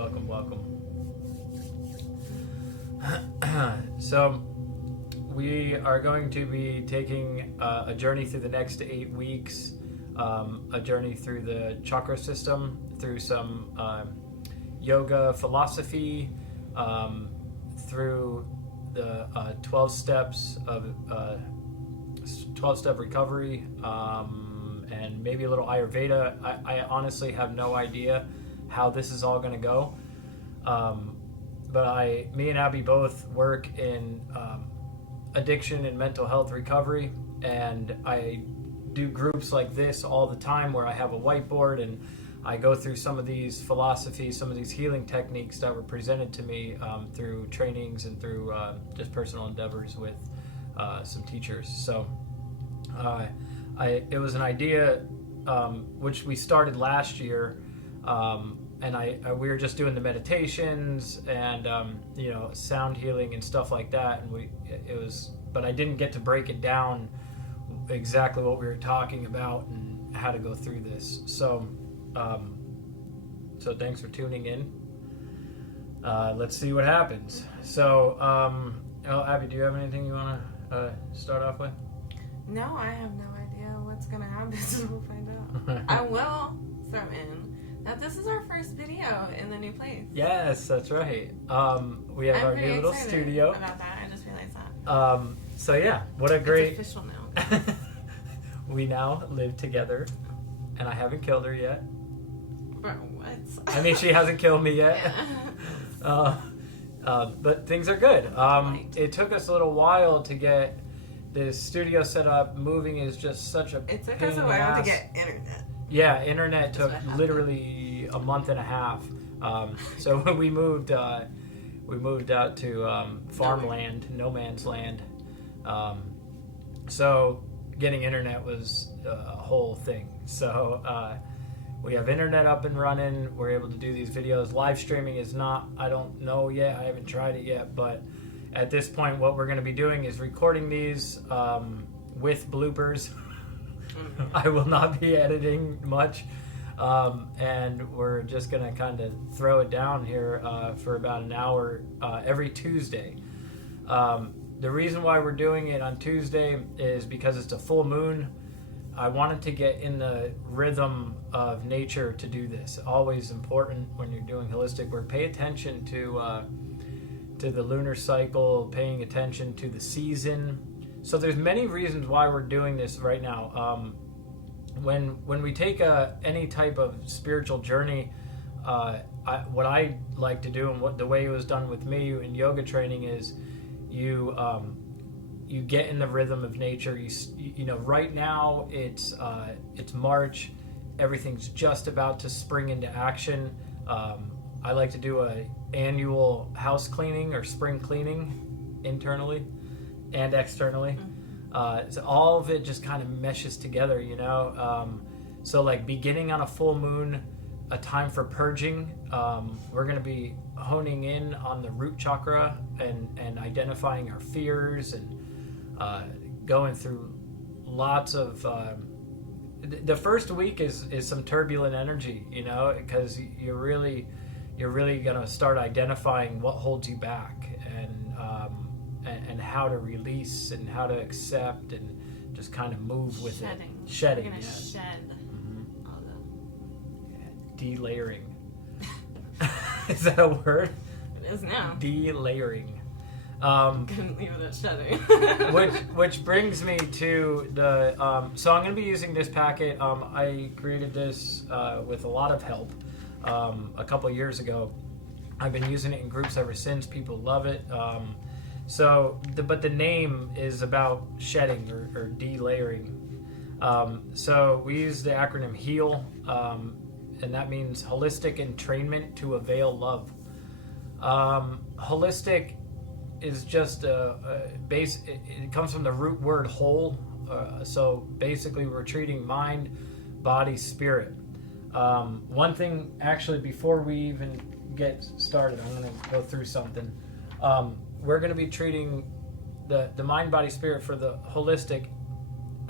welcome, welcome. So we are going to be taking a journey through the next 8 weeks, a journey through the chakra system, through some yoga philosophy, through the 12 steps of 12-step recovery, and maybe a little Ayurveda. I honestly have no idea how this is all going to go. But me and Abby both work in addiction and mental health recovery, and I do groups like this all the time where I have a whiteboard and I go through some of these philosophies, some of these healing techniques that were presented to me through trainings and through just personal endeavors with some teachers. So it was an idea which we started last year, and we were just doing the meditations and sound healing and stuff like that, and but I didn't get to break it down exactly what we were talking about and how to go through this. So thanks for tuning in. Let's see what happens. So Abby, do you have anything you want to start off with? No, I have no idea what's gonna happen, so we'll find out. I will throw in that this is our first video in the new place. Yes, that's right. We have our new little studio. About that, I just realized that. So yeah, what a great. It's official now. We now live together, and I haven't killed her yet. Bro, what? I mean, she hasn't killed me yet. But things are good. It took us a little while to get this studio set up. Moving is just such a It took pain us a in the while ass. to get internet. Yeah, internet took literally a month and a half. So when we moved out to farmland, no man's land. So getting internet was a whole thing. So we have internet up and running. We're able to do these videos. Live streaming is not, I don't know yet. I haven't tried it yet. But at this point, what we're going to be doing is recording these with bloopers. I will not be editing much. And we're just going to kind of throw it down here for about an hour every Tuesday. The reason why we're doing it on Tuesday is because it's a full moon. I wanted to get in the rhythm of nature to do this. Always important when you're doing holistic work. Pay attention to the lunar cycle, paying attention to the season. So there's many reasons why we're doing this right now. When we take any type of spiritual journey, what I like to do, and what the way it was done with me in yoga training, is you get in the rhythm of nature. You know, right now it's March. Everything's just about to spring into action. I like to do a annual house cleaning or spring cleaning internally and externally. So all of it just kind of meshes together, you know. So like beginning on a full moon, a time for purging. We're going to be honing in on the root chakra and identifying our fears and going through lots of. The first week is some turbulent energy, you know, because you're really going to start identifying what holds you back and how to release and how to accept and just kind of move with it. Shedding. We're gonna shed all the... Delayering. Is that a word? It is now. Delayering. Couldn't leave it at shedding. which brings me to the... so I'm going to be using this packet. I created this with a lot of help a couple of years ago. I've been using it in groups ever since. People love it. But the name is about shedding or delayering. So we use the acronym H.E.A.L, and that means holistic entrainment to avail love. Holistic is just it comes from the root word whole. So basically we're treating mind, body, spirit. One thing, actually, before we even get started, I'm going to go through something. We're going to be treating the mind, body, spirit for the holistic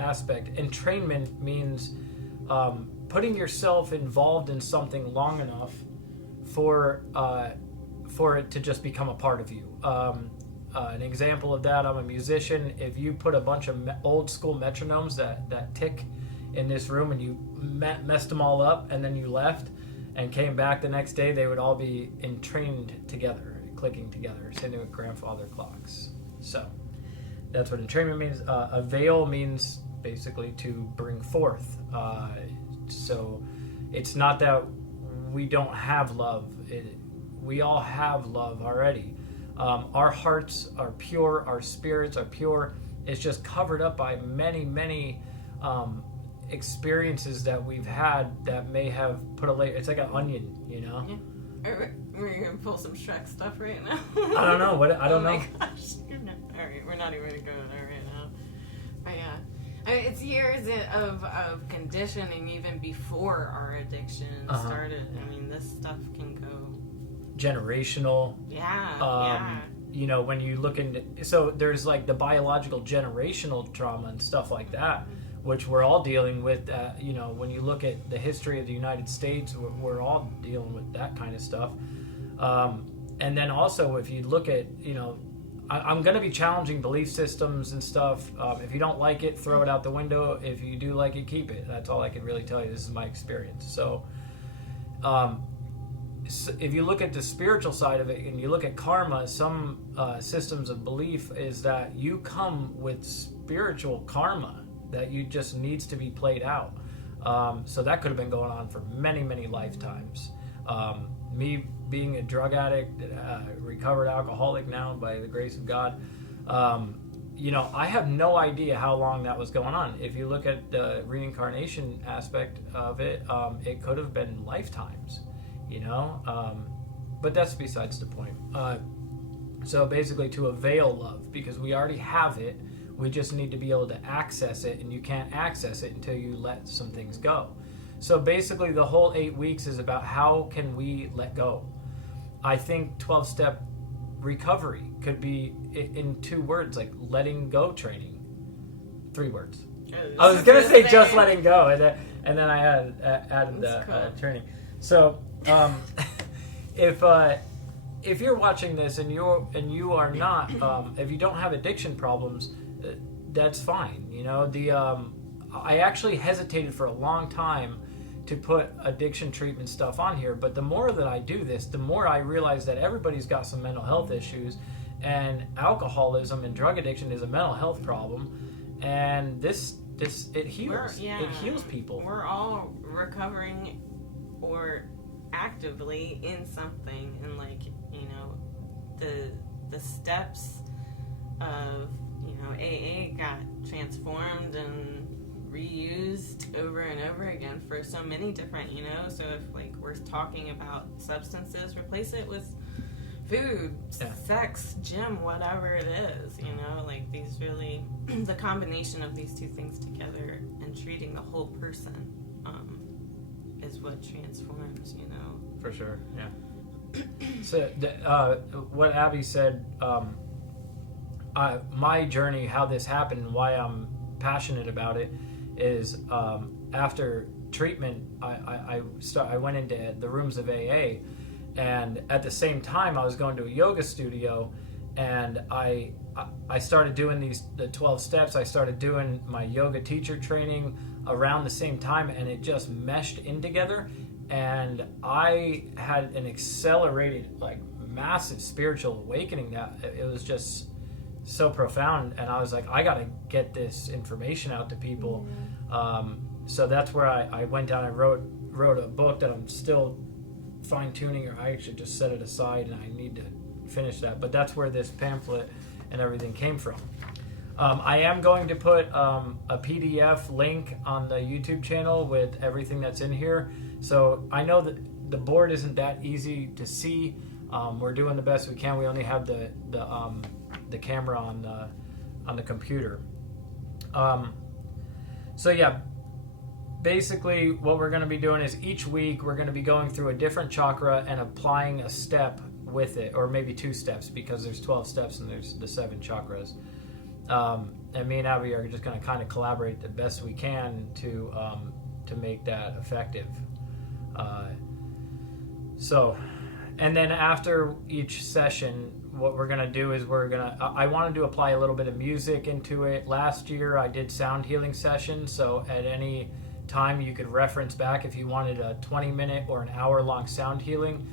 aspect. Entrainment means putting yourself involved in something long enough for it to just become a part of you. An example of that, I'm a musician. If you put a bunch of old school metronomes that tick in this room and you messed them all up and then you left and came back the next day, they would all be entrained together, clicking together, same thing with grandfather clocks. So that's what entrainment means. Avail means basically to bring forth. So it's not that we don't have love. We all have love already. Our hearts are pure. Our spirits are pure. It's just covered up by many, many experiences that we've had that may have put a layer. It's like an onion, you know? Yeah. We're going to pull some Shrek stuff right now. I don't know. I don't know. Oh my gosh. All right, we're not even going to go there right now. But yeah. I mean, it's years of conditioning even before our addiction started. I mean, this stuff can go generational. Yeah. You know, when you look into, so there's like the biological generational trauma and stuff like that, which we're all dealing with. You know, when you look at the history of the United States, we're all dealing with that kind of stuff. And then also, if you look at, you know, I'm going to be challenging belief systems and stuff. If you don't like it, throw it out the window. If you do like it, keep it. That's all I can really tell you. This is my experience. So if you look at the spiritual side of it and you look at karma, some systems of belief is that you come with spiritual karma that you just needs to be played out. So that could have been going on for many, many lifetimes. Me being a drug addict, recovered alcoholic now by the grace of God, you know, I have no idea how long that was going on. If you look at the reincarnation aspect of it, it could have been lifetimes, you know, but that's besides the point. So basically to avail love, because we already have it, we just need to be able to access it, and you can't access it until you let some things go. So basically the whole 8 weeks is about how can we let go. I think 12-step recovery could be in 2 words, like letting go training. 3 words. I was going to say just letting go, and then I added the training. So if you're watching this and you are not, if you don't have addiction problems, that's fine. You know, I actually hesitated for a long time to put addiction treatment stuff on here, but the more that I do this, the more I realize that everybody's got some mental health issues, and alcoholism and drug addiction is a mental health problem, and this it heals. It heals people. We're all recovering or actively in something, and like, you know, the steps of, you know, AA got transformed and reused over and over again for so many different, you know, so if like we're talking about substances, replace it with food, sex, gym, whatever it is, you know, like these really, the combination of these 2 things together and treating the whole person is what transforms, you know. For sure, yeah. So what Abby said, my journey, how this happened, and why I'm passionate about it, is after treatment, I went into the rooms of AA, and at the same time I was going to a yoga studio, and I started doing the 12 steps. I started doing my yoga teacher training around the same time, and it just meshed in together, and I had an accelerated, like, massive spiritual awakening that it was just so profound, and I was like, I gotta get this information out to people. So that's where I went down and wrote a book that I'm still fine-tuning, or I actually just set it aside and I need to finish that, but that's where this pamphlet and everything came from. I am going to put a PDF link on the YouTube channel with everything that's in here. So I know that the board isn't that easy to see. We're doing the best we can. We only have the camera on the computer. So yeah, basically what we're going to be doing is each week we're going to be going through a different chakra and applying a step with it, or maybe 2 steps, because there's 12 steps and there's the 7 chakras. And me and Abby are just going to kind of collaborate the best we can to make that effective. So And then after each session, what we're going to do is I wanted to apply a little bit of music into it. Last year I did sound healing sessions, so at any time you could reference back if you wanted a 20-minute or an hour-long sound healing.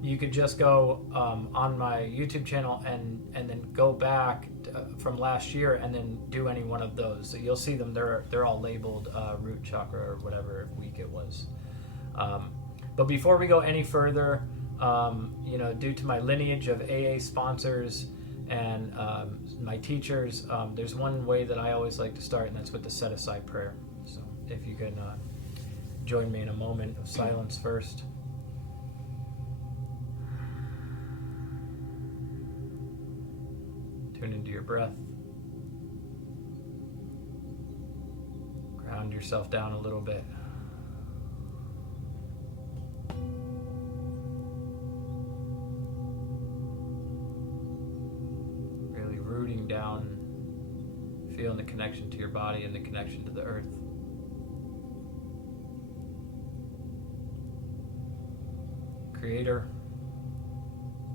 You could just go on my YouTube channel and then go back from last year and then do any one of those. So you'll see them. They're all labeled root chakra or whatever week it was. But before we go any further, due to my lineage of AA sponsors and my teachers, there's one way that I always like to start, and that's with the set-aside prayer. So if you can join me in a moment of silence first. Tune into your breath. Ground yourself down a little bit. Really rooting down, feeling the connection to your body and the connection to the earth. Creator,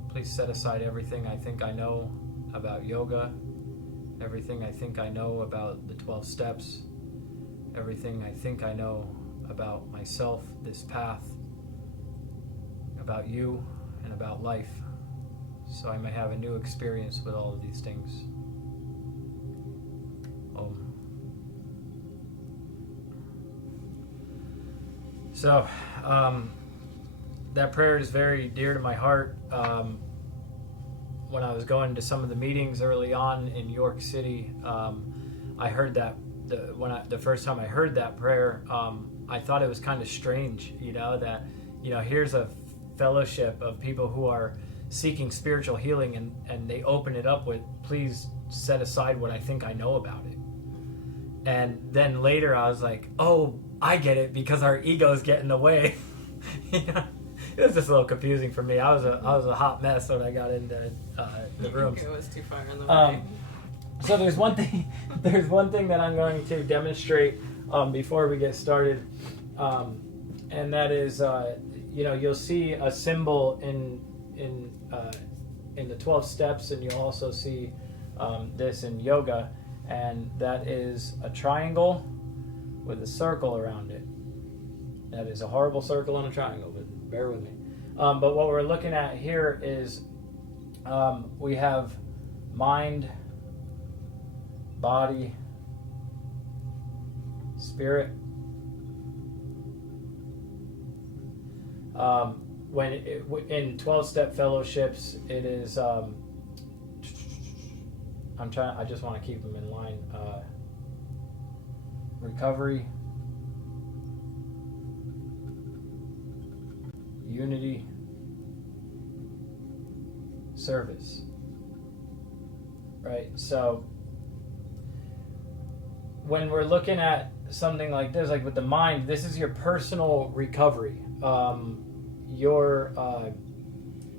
please set aside everything I think I know about yoga, everything I think I know about the 12 steps, everything I think I know about myself, this path, about you, and about life, so I may have a new experience with all of these things. Om. So, that prayer is very dear to my heart. When I was going to some of the meetings early on in York City, I heard that the first time I heard that prayer, I thought it was kind of strange, that here's a fellowship of people who are seeking spiritual healing, and they open it up with, please set aside what I think I know about it. And then later I was like, oh, I get it, because our egos get in the way. It was just a little confusing for me. I was a hot mess when I got into the rooms. It was too far in the way. So there's one thing that I'm going to demonstrate before we get started, and that is, you'll see a symbol in the 12 steps, and you'll also see this in yoga, and that is a triangle with a circle around it. That is a horrible circle and a triangle, but bear with me. But what we're looking at here is we have mind, body, spirit. In 12-step fellowships, it is. I just want to keep them in line. Recovery, unity, service. Right? So when we're looking at something like this, like with the mind, this is your personal recovery.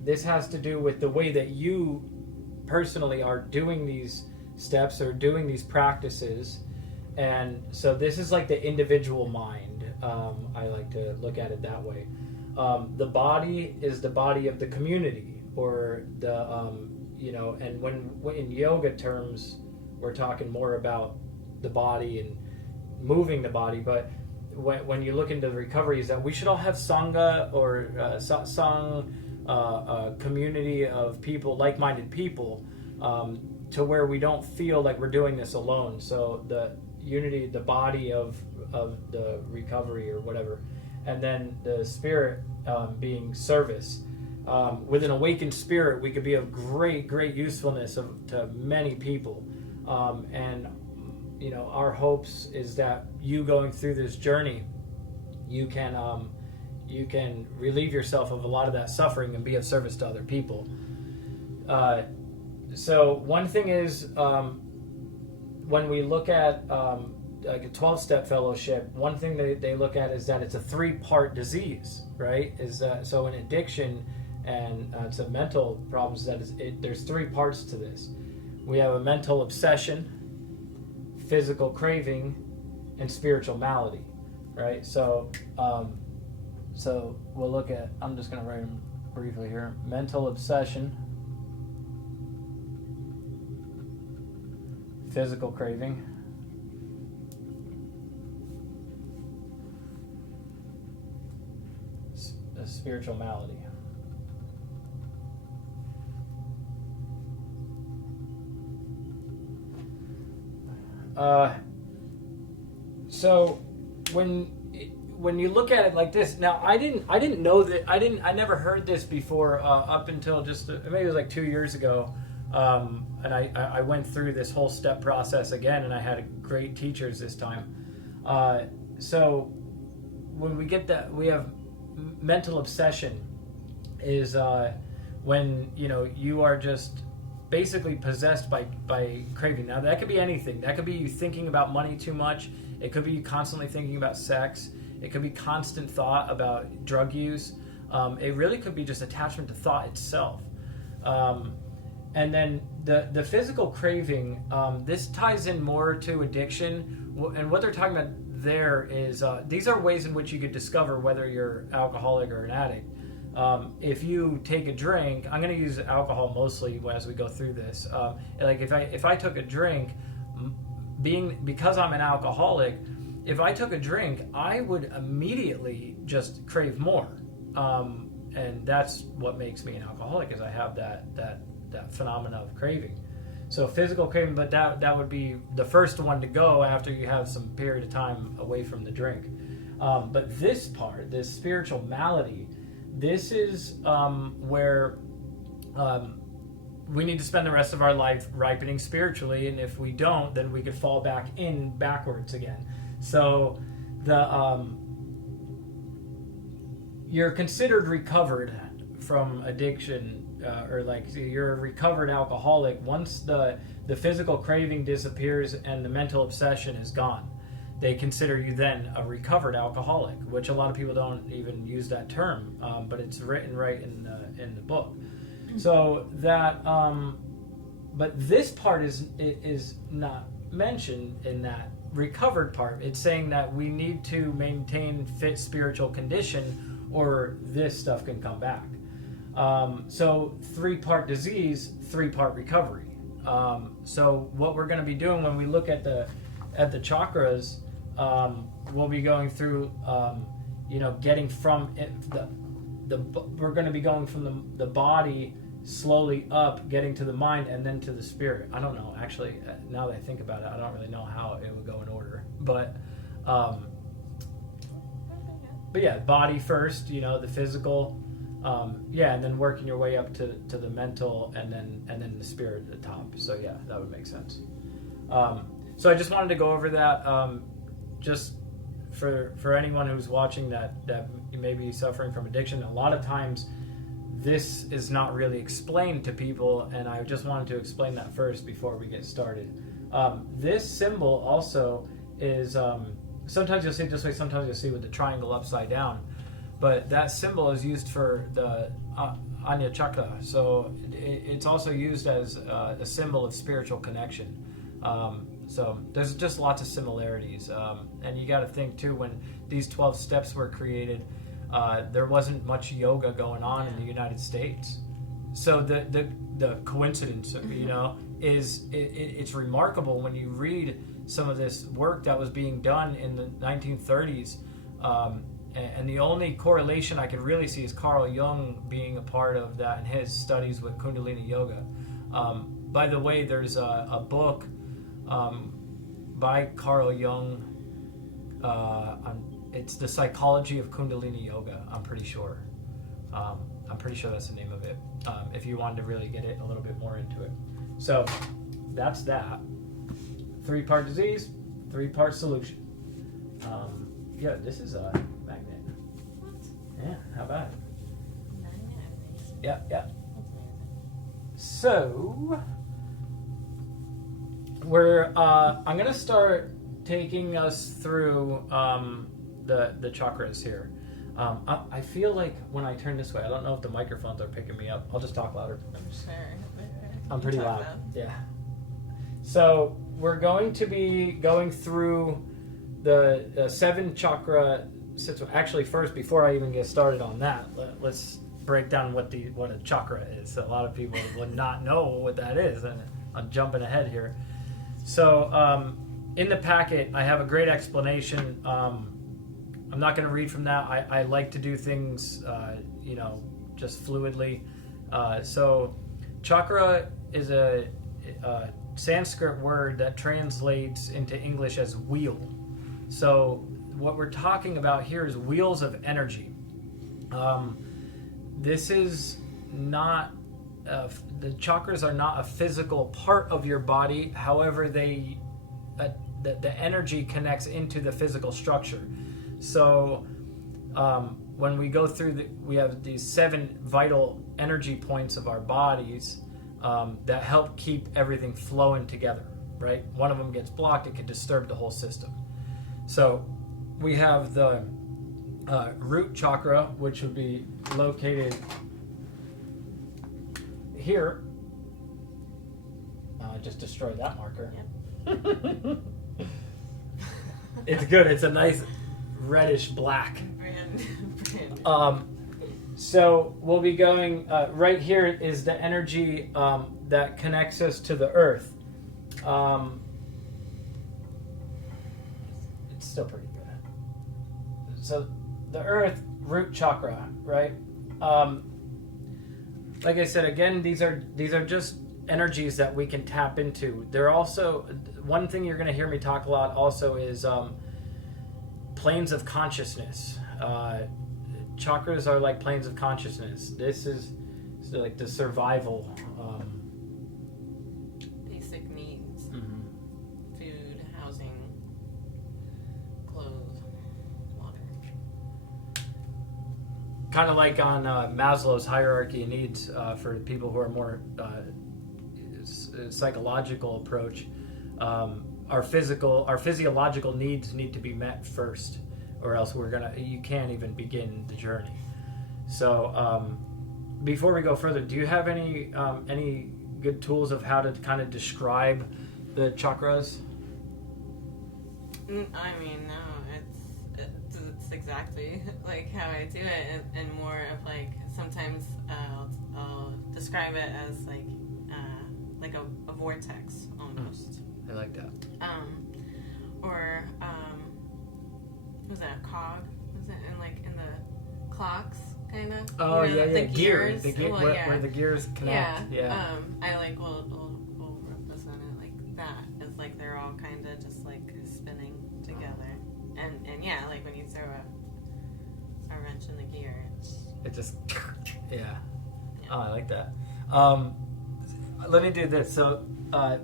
This has to do with the way that you personally are doing these steps or doing these practices. And so this is like the individual mind. I like to look at it that way. The body is the body of the community, or the and when in yoga terms, we're talking more about the body and moving the body. But when you look into the recovery, is that we should all have sangha or satsang, community of people, like-minded people, to where we don't feel like we're doing this alone. So the unity, the body of the recovery or whatever, and then the spirit being service. With an awakened spirit, we could be of great usefulness to many people. And our hopes is that you going through this journey, you can relieve yourself of a lot of that suffering and be of service to other people. So one thing is, when we look at like a 12-step fellowship, one thing they look at is that it's a 3-part disease, right? So in addiction and to mental problems, there's 3 parts to this. We have a mental obsession, physical craving, and spiritual malady, right? So we'll look at, I'm just going to write them briefly here. Mental obsession, physical craving, a spiritual malady. So when you look at it like this, now I didn't know that, I never heard this before up until just maybe it was like 2 years ago, and I went through this whole step process again, and I had great teachers this time. So when we get that, we have mental obsession is when you are just basically possessed by craving. Now that could be anything. That could be you thinking about money too much. It could be you constantly thinking about sex. It could be constant thought about drug use. It really could be just attachment to thought itself. And then the physical craving, this ties in more to addiction. And what they're talking about there is, these are ways in which you could discover whether you're alcoholic or an addict. If you take a drink, I'm going to use alcohol mostly as we go through this. Like if I took a drink, because I'm an alcoholic, if I took a drink, I would immediately just crave more, and that's what makes me an alcoholic, is I have that phenomena of craving. So physical craving, but that would be the first one to go after you have some period of time away from the drink. But this part, this spiritual malady, this is where we need to spend the rest of our life ripening spiritually, and if we don't, then we could fall backwards again. So you're considered recovered from addiction, or like you're a recovered alcoholic once the physical craving disappears and the mental obsession is gone. They consider you then a recovered alcoholic, which a lot of people don't even use that term, but it's written right in the book. So that, but this part is not mentioned in that recovered part. It's saying that we need to maintain fit spiritual condition, or this stuff can come back. So 3-part disease, 3-part recovery. So what we're going to be doing when we look at the chakras, we'll be going through, getting from it, we're going to be going from the body slowly up, getting to the mind, and then to the spirit. I don't know, actually, now that I think about it, I don't really know how it would go in order, but yeah, body first, the physical, and then working your way up to the mental, and then the spirit at the top. So yeah, that would make sense. So I just wanted to go over that, just for anyone who's watching that may be suffering from addiction. A lot of times this is not really explained to people, and I just wanted to explain that first before we get started. This symbol also is, sometimes you'll see it this way, sometimes you'll see with the triangle upside down, but that symbol is used for the Anya Chakra, so it's also used as a symbol of spiritual connection. So there's just lots of similarities, and you got to think too, when these 12 steps were created, there wasn't much yoga going on in the United States. So the coincidence, is it's remarkable when you read some of this work that was being done in the 1930s, and the only correlation I could really see is Carl Jung being a part of that in his studies with Kundalini Yoga. By the way, there's a book by Carl Jung. It's The Psychology of Kundalini Yoga, I'm pretty sure. I'm pretty sure that's the name of it, if you wanted to really get it a little bit more into it. So that's that. 3-part disease, 3-part solution. This is a magnet. What? Yeah, how about it? Nice. Yeah. That's amazing. So I'm gonna start taking us through the chakras here. I feel like when I turn this way, I don't know if the microphones are picking me up. I'll just talk louder. I'm sure. I'm pretty loud. Yeah. So we're going to be going through the 7 chakra. Actually, first, before I even get started on that, let's break down what a chakra is. A lot of people would not know what that is, and I'm jumping ahead here. So in the packet, I have a great explanation. I'm not going to read from that. I like to do things, just fluidly. So chakra is a Sanskrit word that translates into English as wheel. So what we're talking about here is wheels of energy. This is not, the chakras are not a physical part of your body. However, the energy connects into the physical structure. So when we go through, we have these 7 vital energy points of our bodies that help keep everything flowing together, right? One of them gets blocked, it can disturb the whole system. So we have the root chakra, which would be located here. Just destroyed that marker. Yep. It's good. It's a nice reddish black. So we'll be going right here is the energy that connects us to the earth. It's still pretty good. So the earth, root chakra, right? Like I said, again, these are just energies that we can tap into. They're also, one thing you're going to hear me talk a lot also is planes of consciousness. Chakras are like planes of consciousness. This is like the survival. Basic needs. Mm-hmm. Food, housing, clothes, water. Kind of like on Maslow's hierarchy of needs for people who are more psychological approach. Our physiological needs need to be met first, or else you can't even begin the journey. So before we go further, do you have any good tools of how to kind of describe the chakras? I mean, no, it's exactly like how I do it, and more of like sometimes I'll describe it as like a vortex almost. I like that. Or was that a cog? Was it in the clocks kind of? Oh, you know, yeah. the gears. Where the gears connect. Yeah. I like will represent it like that. It's like they're all kind of just like spinning together, and yeah, like when you throw a wrench in the gear, it just yeah. Oh, I like that. Let me do this. So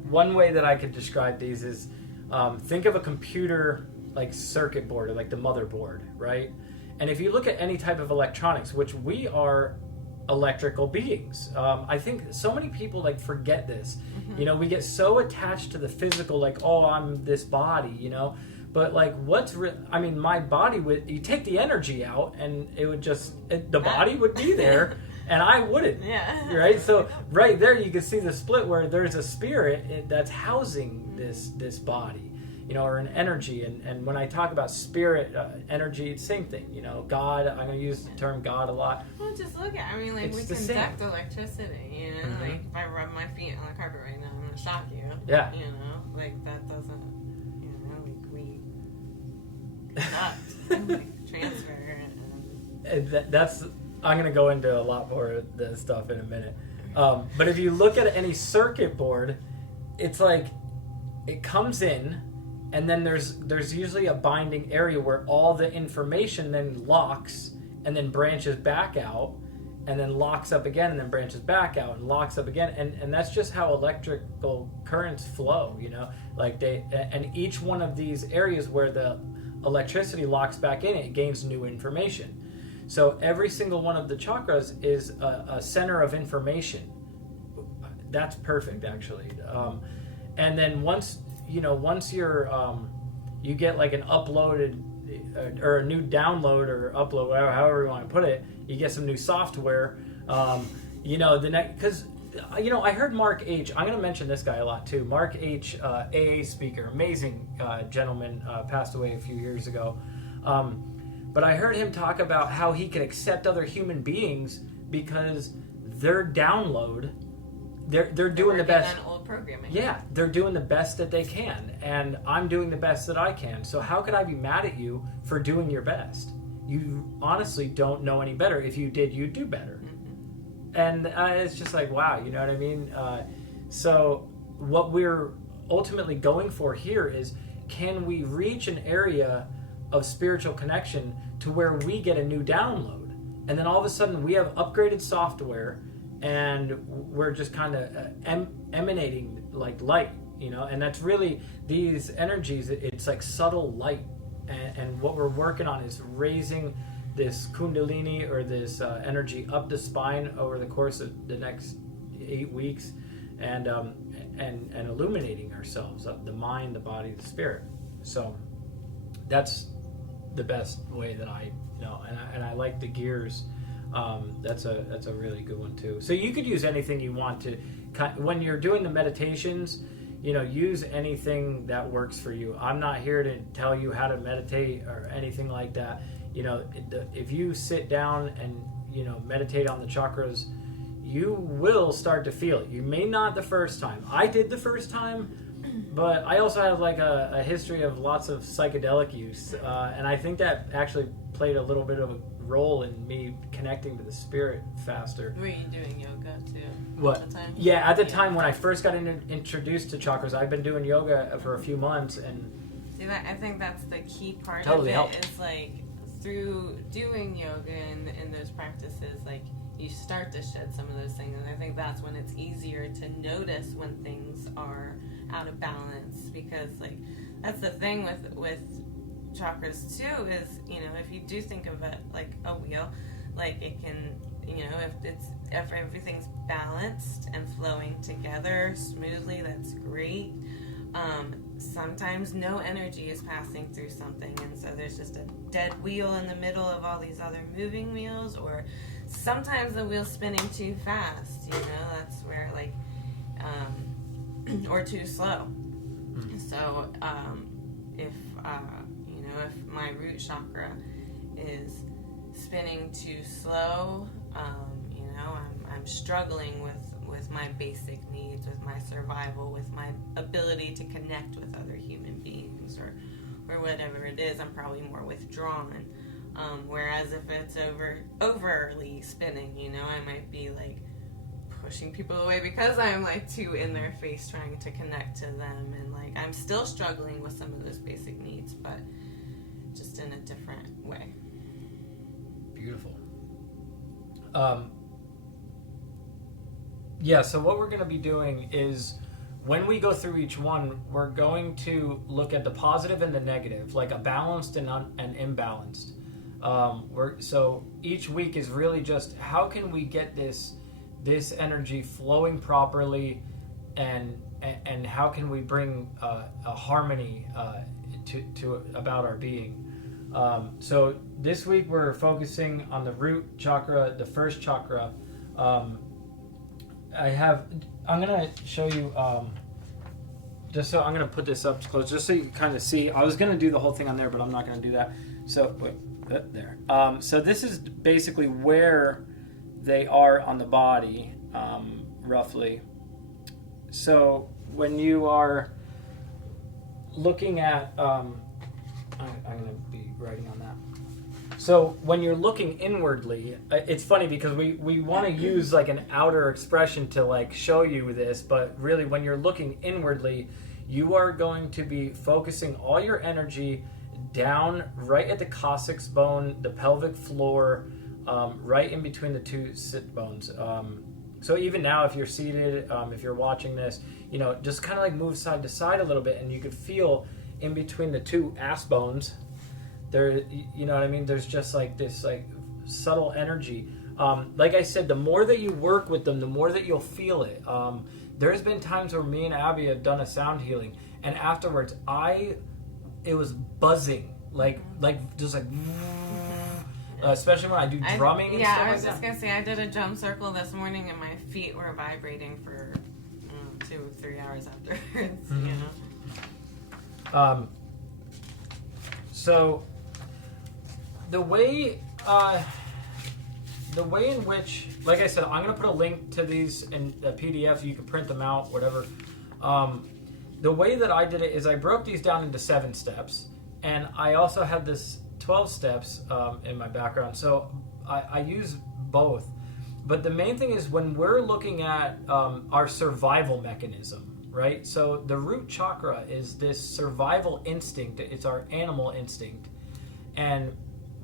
one way that I could describe these is think of a computer like circuit board or like the motherboard, right? And if you look at any type of electronics, which we are electrical beings, I think so many people like forget this. Mm-hmm. You know, we get so attached to the physical, like, oh, I'm this body, you know. But like, my body would, you take the energy out, and it would just, the body would be there, and I wouldn't. Yeah. Right. So right there, you can see the split where there's a spirit that's housing this body. You know, or an energy, and when I talk about spirit, energy, same thing. You know, God. I'm going to use the term God a lot. Well, just look at. I mean, like we conduct electricity. You know, like if I rub my feet on the carpet right now, I'm going to shock you. Yeah. You know, like that doesn't. You know, like we conduct, like, transfer. That's. I'm going to go into a lot more of this stuff in a minute. But if you look at any circuit board, it's like it comes in. And then there's usually a binding area where all the information then locks and then branches back out and then locks up again and then branches back out and locks up again. And that's just how electrical currents flow, you know? Like and each one of these areas where the electricity locks back in, it gains new information. So every single one of the chakras is a center of information. That's perfect, actually. And then once you're you get like an uploaded or a new download or upload, however you want to put it, you get some new software. Because I heard Mark H. I'm going to mention this guy a lot too. Mark H. AA speaker, amazing gentleman, passed away a few years ago. But I heard him talk about how he could accept other human beings because their download, they're doing the best. On old programming. Yeah, they're doing the best that they can, and I'm doing the best that I can. So how could I be mad at you for doing your best? You honestly don't know any better. If you did, you'd do better. And it's just like, wow, you know what I mean? So what we're ultimately going for here is, can we reach an area of spiritual connection to where we get a new download? And then all of a sudden we have upgraded software, and we're just kind of emanating like light, you know? And that's really, these energies, it's like subtle light. And what we're working on is raising this kundalini, or this energy, up the spine over the course of the next 8 weeks, and illuminating ourselves, the mind, the body, the spirit. So that's the best way that I know, and I like the gears. That's a really good one too. So you could use anything you want to, when you're doing the meditations, you know, use anything that works for you. I'm not here to tell you how to meditate or anything like that. You know, if you sit down and, you know, meditate on the chakras, you will start to feel it. You may not the first time. I did the first time, but I also have like a history of lots of psychedelic use, and I think that actually played a little bit of a role in me connecting to the spirit faster. Were you doing yoga too? What? At the time? Yeah, at the time when I first got introduced to chakras, I've been doing yoga for a few months, and see, I think that's the key part totally of it. helped. Is like through doing yoga and those practices, like you start to shed some of those things, and I think that's when it's easier to notice when things are out of balance, because like that's the thing with chakras too, is, you know, if you do think of it like a wheel, like it can, you know, if everything's balanced and flowing together smoothly, that's great. Sometimes no energy is passing through something, and so there's just a dead wheel in the middle of all these other moving wheels, or sometimes the wheel's spinning too fast, you know, that's where like or too slow. So if you know, if my root chakra is spinning too slow, you know, I'm struggling with my basic needs, with my survival, with my ability to connect with other human beings, or whatever it is, I'm probably more withdrawn. Whereas if it's overly spinning, you know, I might be like pushing people away because I'm like too in their face trying to connect to them, and like I'm still struggling with some of those basic needs, but just in a different way. Beautiful. Yeah, so what we're going to be doing is, when we go through each one, we're going to look at the positive and the negative, like a balanced and imbalanced. So each week is really just, how can we get this energy flowing properly, and how can we bring a harmony to about our being. So this week we're focusing on the root chakra, the first chakra. I'm gonna show you, just so I'm gonna put this up close, just so you can kind of see. I was gonna do the whole thing on there, but I'm not gonna do that. So wait, there. So this is basically where they are on the body, roughly. So when you are looking at, I'm gonna be writing on that. So when you're looking inwardly, it's funny because we want to use like an outer expression to like show you this, but really when you're looking inwardly, you are going to be focusing all your energy down right at the coccyx bone, the pelvic floor, right in between the two sit bones. So even now, if you're seated, if you're watching this, you know, just kind of like move side to side a little bit, and you could feel in between the two ass bones. There, you know what I mean? There's just like this like subtle energy. Like I said, the more that you work with them, the more that you'll feel it. There's been times where me and Abby have done a sound healing, and afterwards, it was buzzing, like just like, especially when I do drumming. And stuff I was like just gonna say, I did a drum circle this morning, and my feet were vibrating for 2 or 3 hours afterwards. Mm-hmm. You know. So the way the way in which, like I said, I'm going to put a link to these in a PDF. You can print them out, whatever. The way that I did it is I broke these down into 7 steps, and I also had this 12 steps in my background. So I use both. But the main thing is when we're looking at our survival mechanism, right? So the root chakra is this survival instinct. It's our animal instinct. And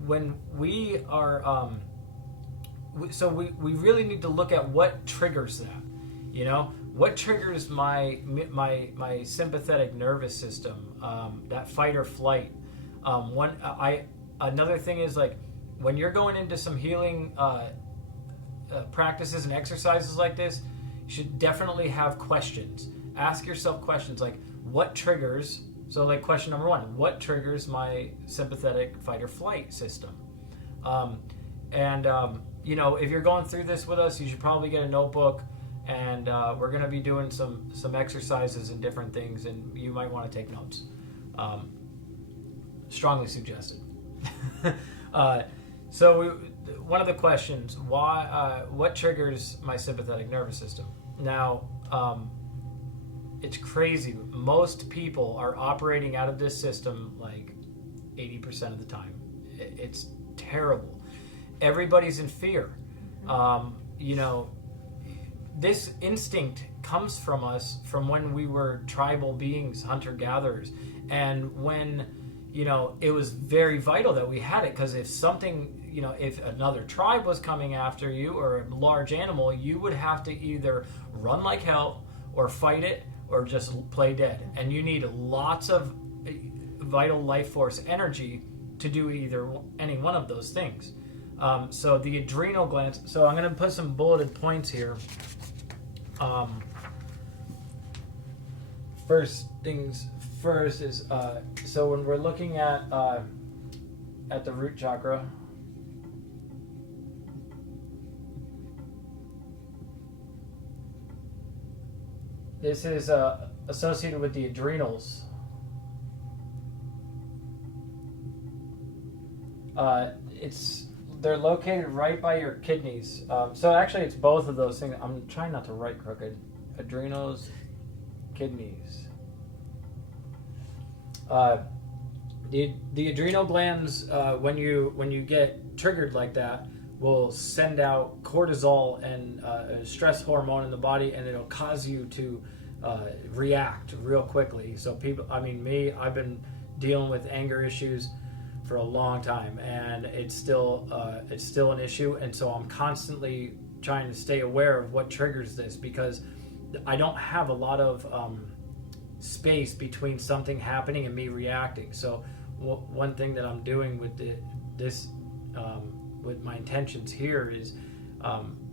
when we are, we really need to look at what triggers that, you know? What triggers my sympathetic nervous system, that fight or flight? Another thing is, like, when you're going into some healing practices and exercises like this, you should definitely have questions. Ask yourself questions like, what triggers? So, like, question number 1: what triggers my sympathetic fight or flight system? You know, if you're going through this with us, you should probably get a notebook. And we're going to be doing some exercises and different things, and you might want to take notes. Strongly suggested. One of the questions: what triggers my sympathetic nervous system? Now, it's crazy. Most people are operating out of this system like 80% of the time. It's terrible. Everybody's in fear. You know. This instinct comes from us from when we were tribal beings, hunter-gatherers. And when, you know, it was very vital that we had it, because if something, you know, if another tribe was coming after you or a large animal, you would have to either run like hell or fight it or just play dead. And you need lots of vital life force energy to do any one of those things. So the adrenal glands, so I'm going to put some bulleted points here. First things first is, so when we're looking at the root chakra, this is associated with the adrenals. They're located right by your kidneys. So actually, it's both of those things. I'm trying not to write crooked. Adrenals, kidneys. The adrenal glands, when you get triggered like that, will send out cortisol and a stress hormone in the body, and it'll cause you to react real quickly. So I've been dealing with anger issues for a long time, and it's still an issue, and so I'm constantly trying to stay aware of what triggers this, because I don't have a lot of space between something happening and me reacting. So one thing that I'm doing with with my intentions here is,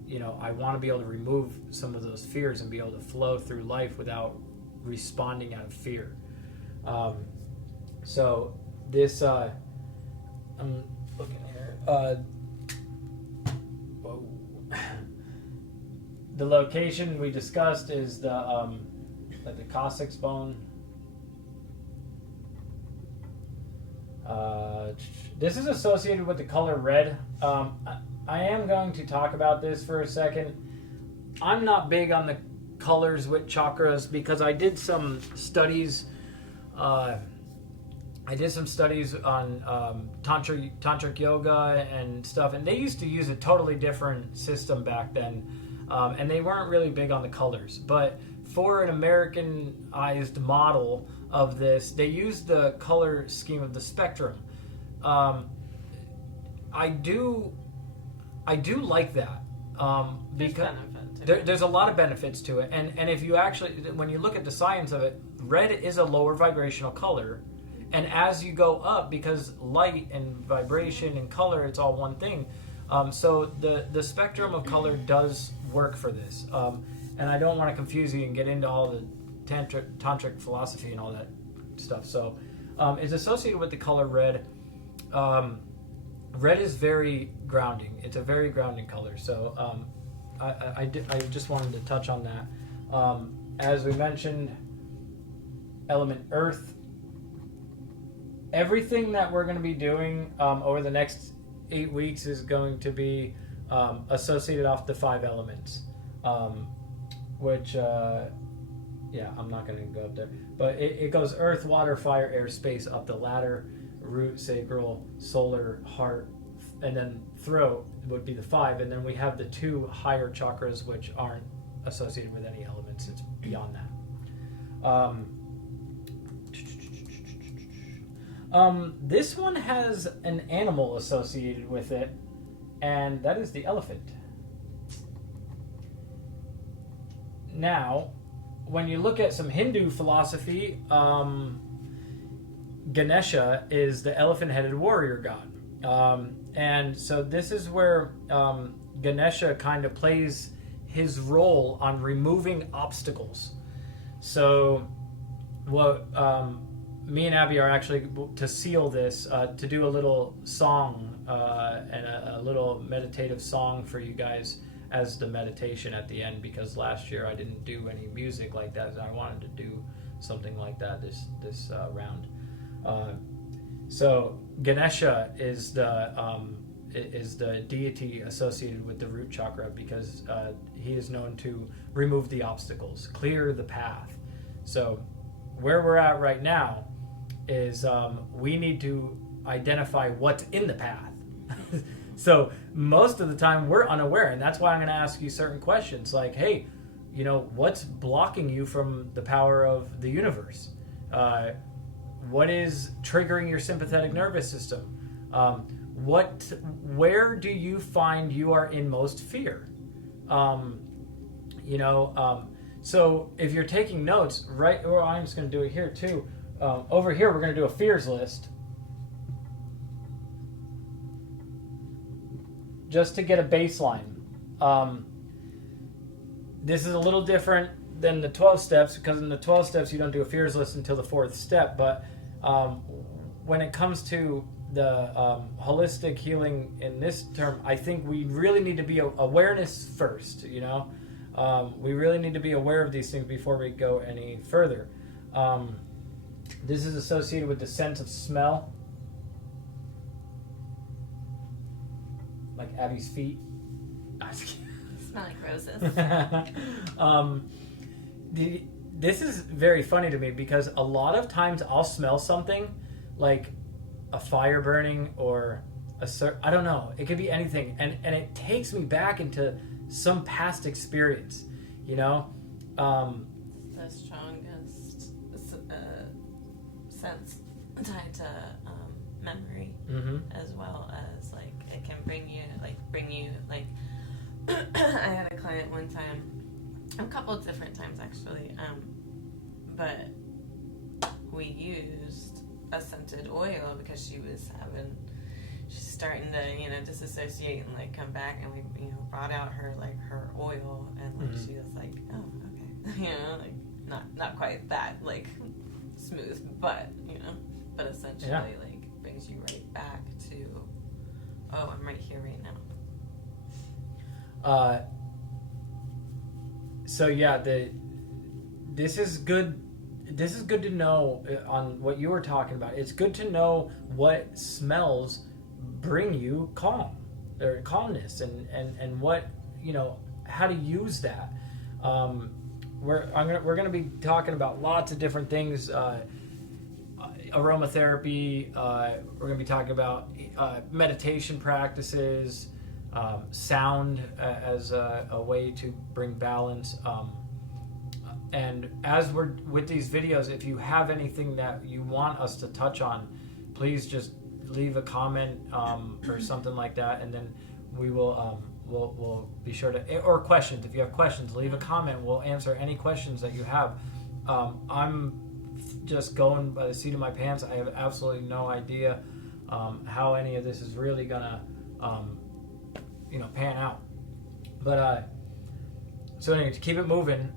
you know, I want to be able to remove some of those fears and be able to flow through life without responding out of fear. So this. I'm looking here. Whoa. The location we discussed is the coccyx bone. This is associated with the color red. I am going to talk about this for a second. I'm not big on the colors with chakras because I did some studies. I did some studies on tantric yoga and stuff, and they used to use a totally different system back then, and they weren't really big on the colors. But for an Americanized model of this, they used the color scheme of the spectrum. I do like that, because there's a lot of benefits to it, and if you actually, when you look at the science of it, red is a lower vibrational color. And as you go up, because light and vibration and color, it's all one thing. So the spectrum of color does work for this. And I don't want to confuse you and get into all the tantric philosophy and all that stuff. So it's associated with the color red. Red is very grounding. It's a very grounding color. So I just wanted to touch on that. As we mentioned, element earth. Everything that we're going to be doing over the next 8 weeks is going to be associated off the 5 elements, which yeah, I'm not going to go up there, but it goes earth, water, fire, air, space up the ladder, root, sacral, solar, heart, and then throat would be the 5, and then we have the 2 higher chakras which aren't associated with any elements. It's beyond that. This one has an animal associated with it, and that is the elephant. Now, when you look at some Hindu philosophy, Ganesha is the elephant-headed warrior god. And so this is where Ganesha kind of plays his role on removing obstacles. So what me and Abby are actually, to seal this, to do a little song and a little meditative song for you guys as the meditation at the end, because last year I didn't do any music like that, so I wanted to do something like that this round. So Ganesha is the deity associated with the root chakra, because he is known to remove the obstacles, clear the path. So where we're at right now is we need to identify what's in the path. So most of the time we're unaware, and that's why I'm going to ask you certain questions like, hey, what's blocking you from the power of the universe? What is triggering your sympathetic nervous system? Where do you find you are in most fear? So if you're taking notes, right, or I'm just going to do it here too. Over here, we're going to do a fears list, just to get a baseline. This is a little different than the 12 steps, because in the 12 steps you don't do a fears list until the 4th step. But when it comes to the holistic healing in this term, I think we really need to be awareness first. We really need to be aware of these things before we go any further. This is associated with the sense of smell, like Abby's feet. Smell like roses. This is very funny to me, because a lot of times I'll smell something like a fire burning or I don't know, it could be anything, and it takes me back into some past experience, The strongest sense tied to memory, as well as like it can bring you I had a client one time, a couple of different times actually, but we used a scented oil because she's starting to disassociate and like come back, and we brought out her oil, and like she was like, oh okay, not quite that like smooth, but essentially like brings you right back to, oh, I'm right here right now. So yeah, this is good. This is good to know on what you were talking about. It's good to know what smells bring you calmness, and what how to use that. We're going to be talking about lots of different things. Aromatherapy. We're going to be talking about meditation practices. Sound as a way to bring balance, and as we're with these videos, if you have anything that you want us to touch on, please just leave a comment or something like that, and then we will we'll be sure to, or questions, if you have questions, leave a comment. We'll answer any questions that you have. I'm just going by the seat of my pants. I have absolutely no idea how any of this is really gonna pan out. But so anyway, to keep it moving,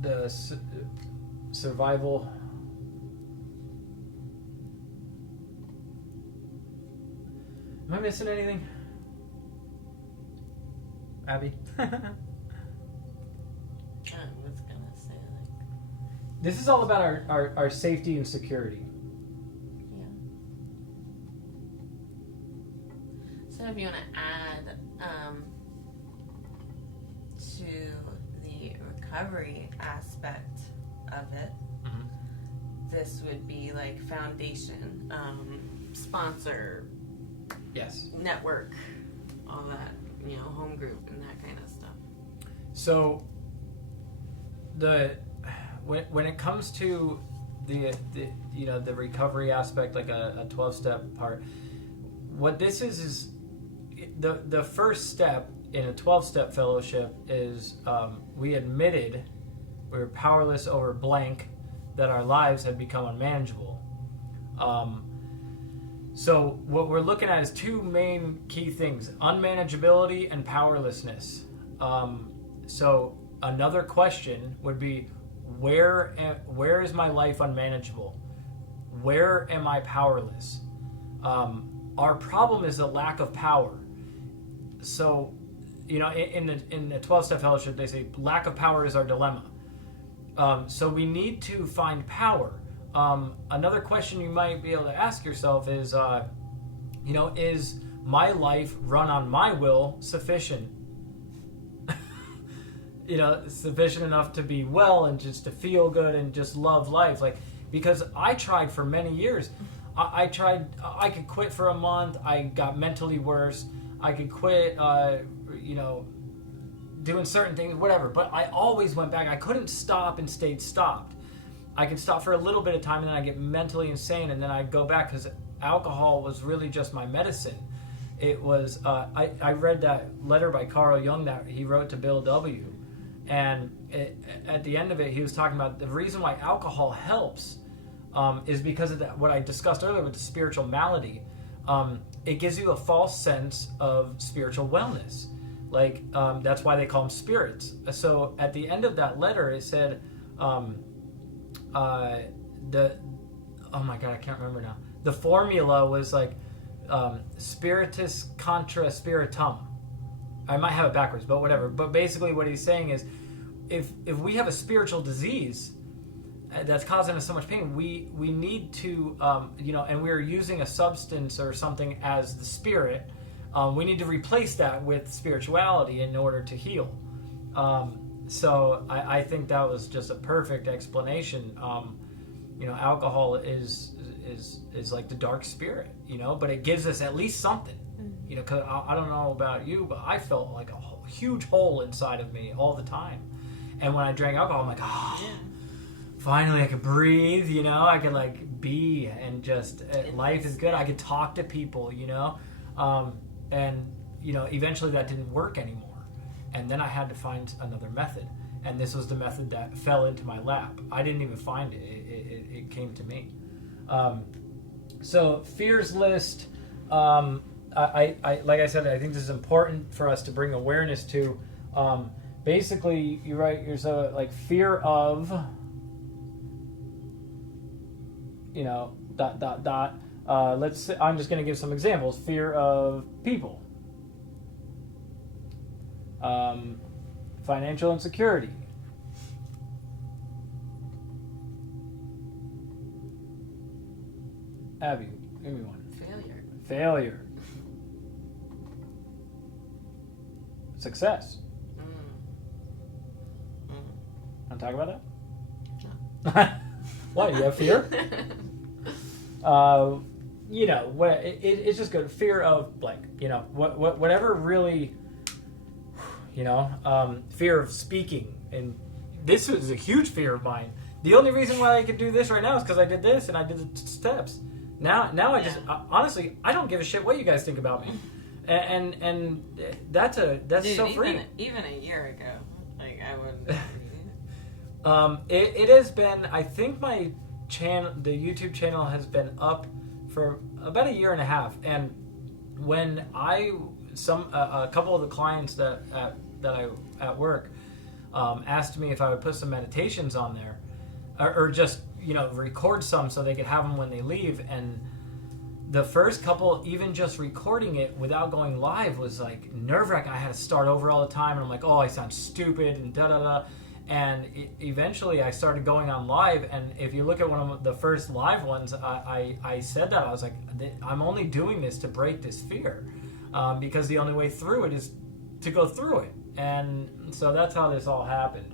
the survival. Am I missing anything, Abby? I was gonna say this is all about our safety and security. Yeah. So So if you want to add to the recovery aspect of it, this would be like foundation, sponsor, yes, network, all that, you know, home group and that kind of stuff. So when it comes to the you know, the recovery aspect, like a 12-step part, what this is the first step in a 12-step fellowship is we admitted we were powerless over blank, that our lives had become unmanageable. So what we're looking at is two main key things: unmanageability and powerlessness. So another question would be, where is my life unmanageable? Where am I powerless? Our problem is a lack of power. So, you know, in the 12-step fellowship, they say lack of power is our dilemma. So we need to find power. Another question you might be able to ask yourself is, you know, is my life run on my will sufficient? You know, sufficient enough to be well and just to feel good and just love life. Like, because I tried for many years. I tried, I could quit for a month. I got mentally worse. I could quit, you know, doing certain things, whatever. But I always went back. I couldn't stop and stayed stopped. I could stop for a little bit of time and then I get mentally insane and then I'd go back, because alcohol was really just my medicine. It was, I read that letter by Carl Jung that he wrote to Bill W. And at the end of it, he was talking about the reason why alcohol helps is because of that, what I discussed earlier with the spiritual malady. It gives you a false sense of spiritual wellness. Like, that's why they call them spirits. So at the end of that letter, it said, oh my God, I can't remember now. The formula was like, spiritus contra spiritum. I might have it backwards, but whatever. But basically what he's saying is, if we have a spiritual disease that's causing us so much pain, we need to, you know, and we're using a substance or something as the spirit, we need to replace that with spirituality in order to heal. So I think that was just a perfect explanation. You know, alcohol is like the dark spirit, you know, but it gives us at least something. You know, because I don't know about you, but I felt like a huge hole inside of me all the time. And when I drank alcohol, I'm like, finally I could breathe, you know, I could like be, and just life is good. I could talk to people, you know, and, you know, eventually that didn't work anymore. And then I had to find another method. And this was the method that fell into my lap. I didn't even find it. It came to me. So fears list, I like I said, I think this is important for us to bring awareness to. Basically, you write yourself like fear of, you know, ... Let's say, I'm just going to give some examples. Fear of people, financial insecurity, Abby, give me one. Failure. Success. Want to talk about that? No. Why? You have fear? You know, it's just good. Fear of blank. You know, whatever really. You know, fear of speaking, and this was a huge fear of mine. The only reason why I could do this right now is because I did this and I did the steps. Now I just honestly, I don't give a shit what you guys think about me, and that's Dude, so free. Even a year ago, like I wouldn't. It has been. I think my channel, the YouTube channel, has been up for about a year and a half. And when a couple of the clients that I at work asked me if I would put some meditations on there, or just, you know, record some so they could have them when they leave. And the first couple, even just recording it without going live, was like nerve-wracking. I had to start over all the time, and I'm like, oh, I sound stupid and da-da-da. And eventually I started going on live, and if you look at one of the first live ones, I said that. I was like, I'm only doing this to break this fear. because the only way through it is to go through it. And so that's how this all happened.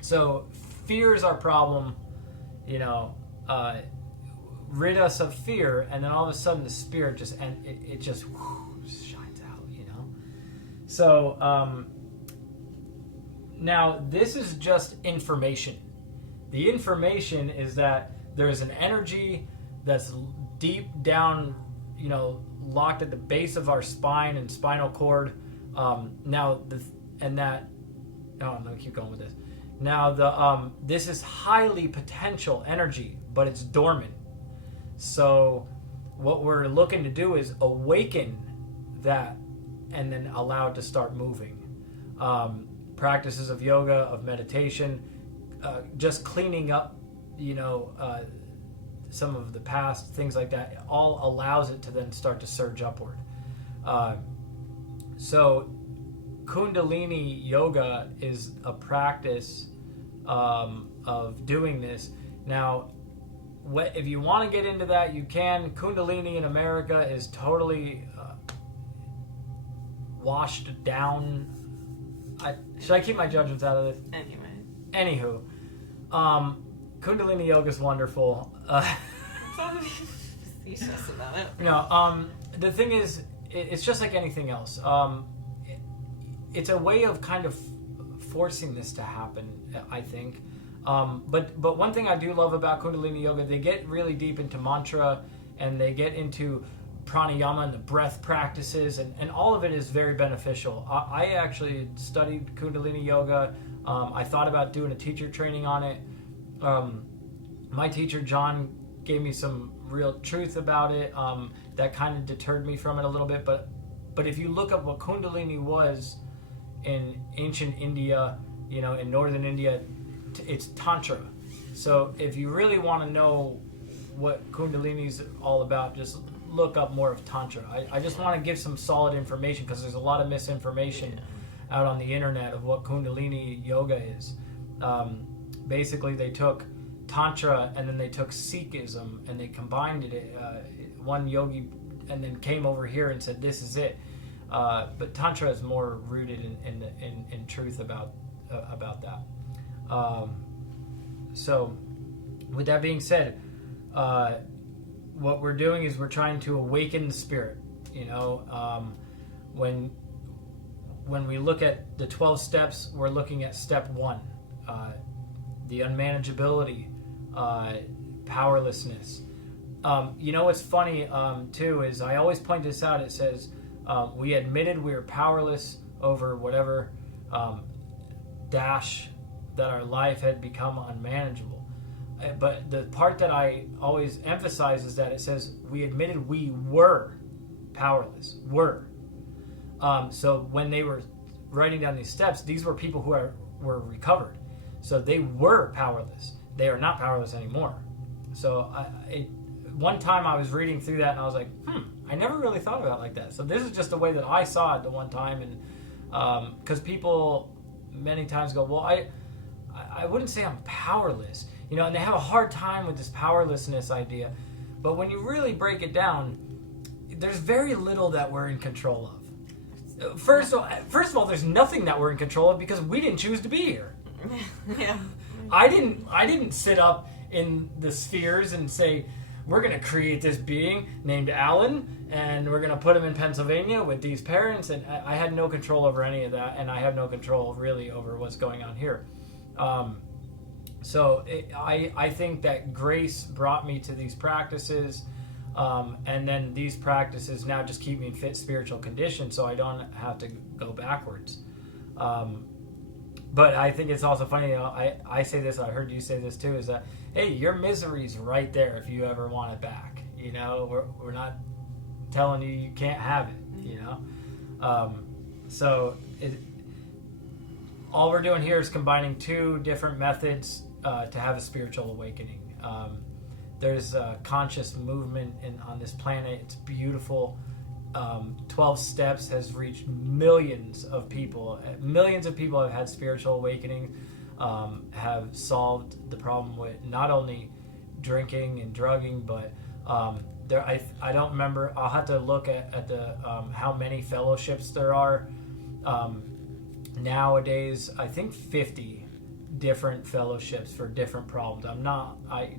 So fear is our problem, rid us of fear, and then all of a sudden the spirit just shines out, So now this is just information. The information is that there's an energy that's deep down, locked at the base of our spine and spinal cord. I'm gonna keep going with this. Now this is highly potential energy, but it's dormant. So what we're looking to do is awaken that and then allow it to start moving. Practices of yoga, of meditation, just cleaning up, some of the past, things like that, all allows it to then start to surge upward. So Kundalini yoga is a practice of doing this. Now, if you want to get into that, you can. Kundalini in America is totally washed down. Should I keep my judgments out of this? Anywho, Kundalini yoga is wonderful. Facetious about it. The thing is, it's just like anything else. It's a way of kind of forcing this to happen, I think. But one thing I do love about Kundalini yoga, they get really deep into mantra, and they get into pranayama and the breath practices, and all of it is very beneficial. I actually studied Kundalini yoga. I thought about doing a teacher training on it. My teacher, John, gave me some real truth about it. That kind of deterred me from it a little bit. But if you look up what Kundalini was in ancient India, in northern India, it's Tantra. So if you really want to know what Kundalini's all about, just look up more of Tantra. I just want to give some solid information because there's a lot of misinformation out on the internet of what Kundalini yoga is. Basically, they took Tantra and then they took Sikhism and they combined it. One yogi and then came over here and said, "This is it." But Tantra is more rooted in truth about that. So, with that being said, what we're doing is we're trying to awaken the spirit. When we look at the 12 steps, we're looking at step 1, the unmanageability, powerlessness. What's funny too is I always point this out. It says we admitted we were powerless over whatever dash that our life had become unmanageable. But the part that I always emphasize is that it says we admitted we were powerless. So when they were writing down these steps, these were people who were recovered. So they were powerless. They are not powerless anymore. So one time I was reading through that and I was like, I never really thought about it like that. So this is just the way that I saw it the one time. And because people many times go, well, I wouldn't say I'm powerless. And they have a hard time with this powerlessness idea. But when you really break it down, there's very little that we're in control of. First of all, there's nothing that we're in control of because we didn't choose to be here. Yeah. I didn't sit up in the spheres and say, we're going to create this being named Alan, and we're going to put him in Pennsylvania with these parents. And I had no control over any of that, and I have no control really over what's going on here. I think that grace brought me to these practices, and then these practices now just keep me in fit spiritual condition so I don't have to go backwards. But I think it's also funny, I say this, I heard you say this too, is that, hey, your misery's right there if you ever want it back. We're not telling you can't have it, all we're doing here is combining 2 different methods to have a spiritual awakening. There's a conscious movement on this planet. It's beautiful. 12 Steps has reached millions of people. Millions of people have had spiritual awakening, have solved the problem with not only drinking and drugging, but I don't remember. I'll have to look at the how many fellowships there are. Nowadays, I think 50 different fellowships for different problems.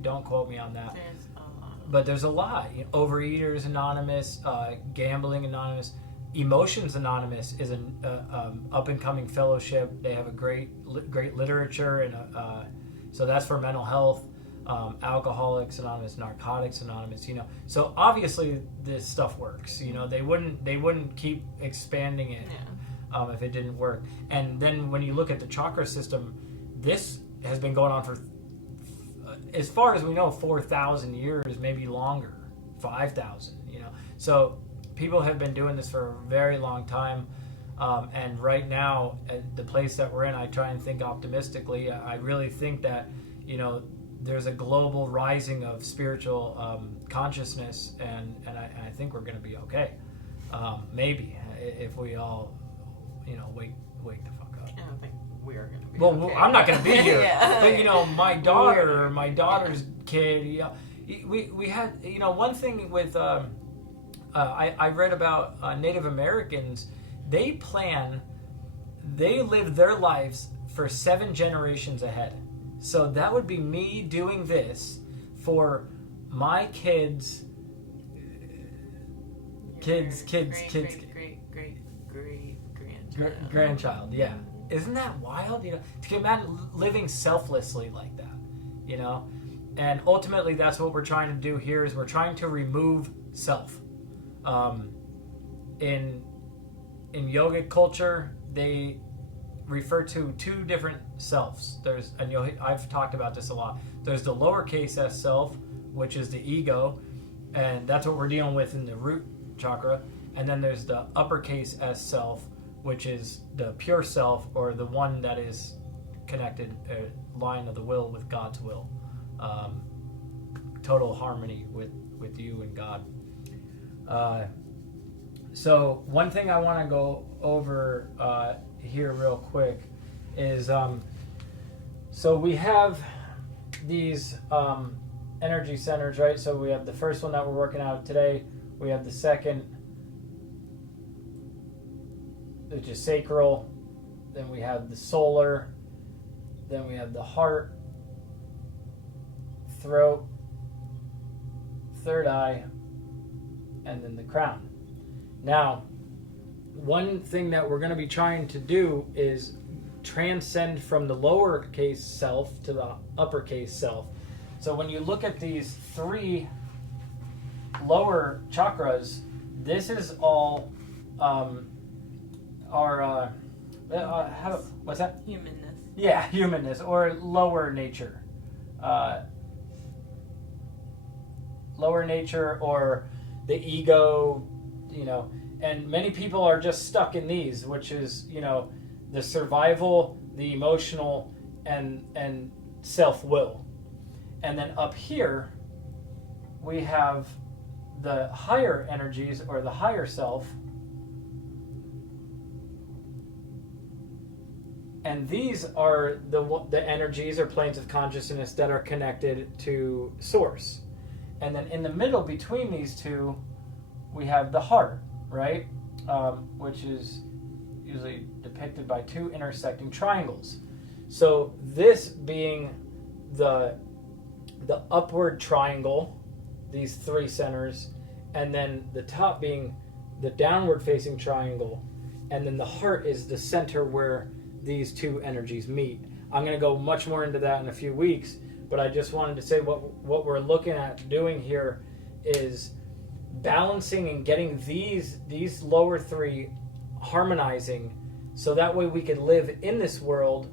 Don't quote me on that. There's a lot. But there's a lot. Overeaters Anonymous, Gambling Anonymous, Emotions Anonymous is an up and coming fellowship. They have a great literature, and so that's for mental health. Alcoholics Anonymous, Narcotics Anonymous. So obviously this stuff works. They wouldn't keep expanding it if it didn't work. And then when you look at the chakra system, this has been going on for, as far as we know, 4,000 years, maybe longer, 5,000. So people have been doing this for a very long time. And right now, at the place that we're in, I try and think optimistically. I really think that, there's a global rising of spiritual consciousness, and I think we're going to be okay. Maybe, if we all, wake the fuck up. I don't think we're going to be Well, okay. I'm not going to be here. Yeah. But, my daughter's kid, we had, one thing with, I read about Native Americans, they live their lives for 7 generations ahead. So that would be me doing this for my kids, grandchild. Yeah. Isn't that wild? To imagine living selflessly like that, And ultimately, that's what we're trying to do here. Is we're trying to remove self. In yogic culture, they refer to 2 different selves. I've talked about this a lot. There's the lowercase s self, which is the ego, and that's what we're dealing with in the root chakra. And then there's the uppercase s self, which is the pure self, or the one that is connected, line of the will with God's will. Total harmony with you and God. So one thing I want to go over here real quick is, so we have these energy centers, right? So we have the first one that we're working out today. We have the second, which is sacral. Then we have the solar. Then we have the heart, throat, third eye, and then the crown. Now, one thing that we're going to be trying to do is transcend from the lowercase self to the uppercase self. So when you look at these 3 lower chakras, this is all our what's that? Humanness. Yeah, humanness, or lower nature. Lower nature, or the ego, and many people are just stuck in these, which is, the survival, the emotional, and self-will. And then up here, we have the higher energies, or the higher self. And these are the energies or planes of consciousness that are connected to Source. And then in the middle between these two, we have the heart, right? Which is usually depicted by 2 intersecting triangles. So this being the upward triangle, these 3 centers, and then the top being the downward facing triangle, and then the heart is the center where these 2 energies meet. I'm going to go much more into that in a few weeks, but I just wanted to say what we're looking at doing here is balancing and getting these lower 3 harmonizing, so that way we can live in this world,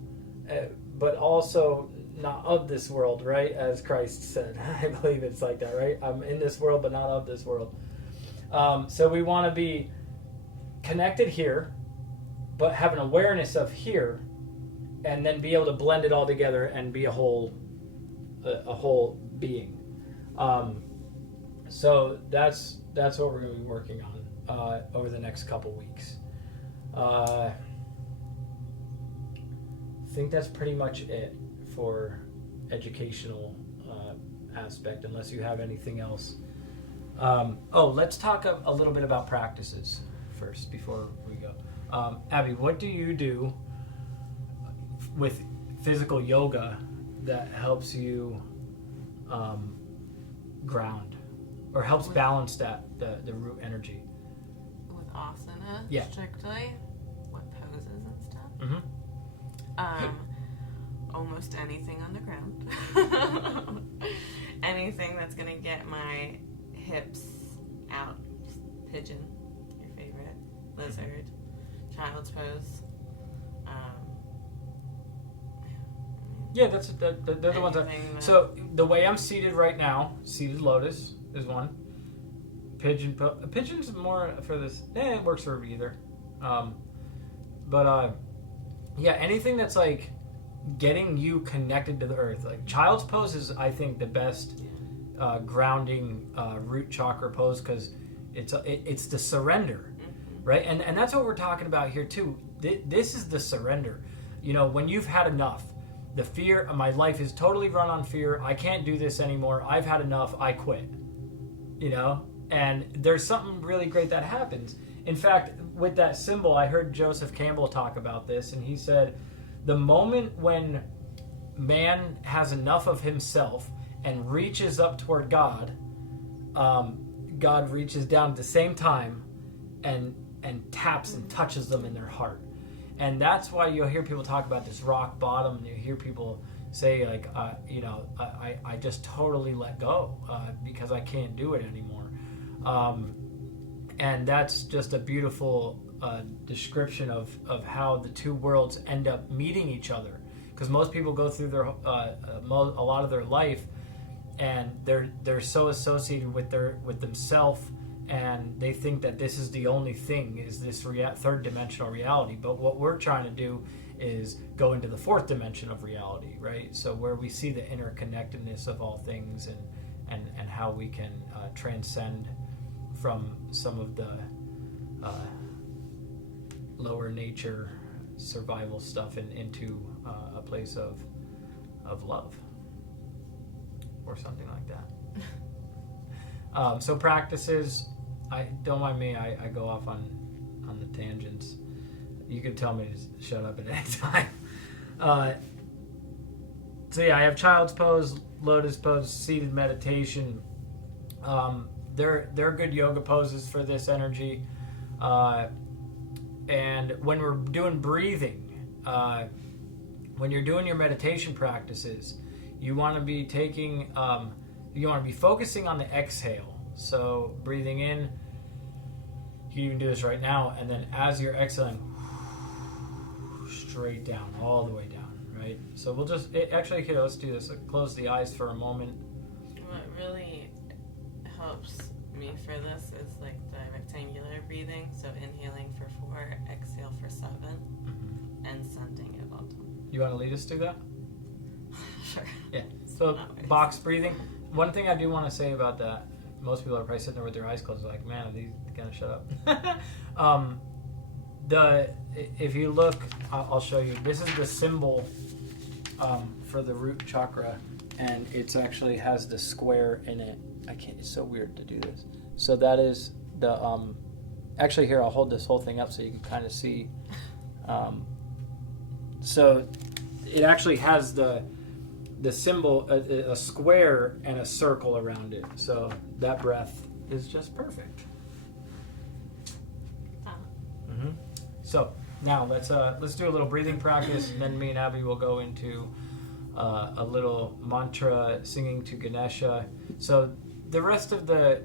but also not of this world, right? As Christ said. I believe it's like that, right? I'm in this world, but not of this world. So we want to be connected here, but have an awareness of here, and then be able to blend it all together and be a whole being. So that's what we're going to be working on over the next couple weeks. I think that's pretty much it for educational aspect, unless you have anything else Let's talk a little bit about practices first before we go. Abby, what do you do with physical yoga that helps you ground or helps balance the root energy? With asana, Yeah. strictly, what poses and stuff. Mm-hmm. Almost anything on the ground. Anything that's gonna get my hips out. Pigeon, your favorite. Lizard, child's pose. Yeah, they're the ones. So the way I'm seated right now, seated lotus is one. Pigeon's more for this. It works for either. Yeah, anything that's like getting you connected to the earth. Like child's pose is, I think, the best grounding root chakra pose because it's the surrender, right? And that's what we're talking about here too. This is the surrender. You know, when you've had enough. The fear, my life is totally run on fear. I can't do this anymore. I've had enough. I quit. You know? And there's something really great that happens. In fact, with that symbol, I heard Joseph Campbell talk about this, and he said, the moment when man has enough of himself and reaches up toward God, God reaches down at the same time and taps and touches them in their heart. And that's why you'll hear people talk about this rock bottom, and you hear people say, like, I just totally let go because I can't do it anymore. And that's just a beautiful description of how the two worlds end up meeting each other. Because most people go through their a lot of their life, and they're so associated with themselves, and they think that this is the only thing, is this third dimensional reality. But what we're trying to do is go into the fourth dimension of reality, right? So where we see the interconnectedness of all things, and how we can transcend from some of the lower nature survival stuff and into a place of love or something like that. So practices, don't mind me, I go off on the tangents. You can tell me to shut up at any time. So yeah, I have child's pose, lotus pose, seated meditation. They're good yoga poses for this energy. And when we're doing breathing, when you're doing your meditation practices, you want to be focusing on the exhale. So breathing in, you can even do this right now, and then as you're exhaling, straight down, all the way down, right? So we'll just, let's do this. Close the eyes for a moment. What really helps me for this is like the rectangular breathing. So inhaling for 4, exhale for 7, and sending it all down. You want to lead us through that? Sure. Yeah. So box breathing. One thing I do want to say about that, most people are probably sitting there with their eyes closed, like, man, are these gonna shut up? If you look, I'll show you. This is the symbol for the root chakra, and it actually has the square in it. It's so weird to do this. So that is the actually here, I'll hold this whole thing up so you can kind of see. So it actually has the symbol, a square and a circle around it. So that breath is just perfect. Mm-hmm. So now let's do a little breathing practice, and then me and Abby will go into a little mantra singing to Ganesha. So the rest of the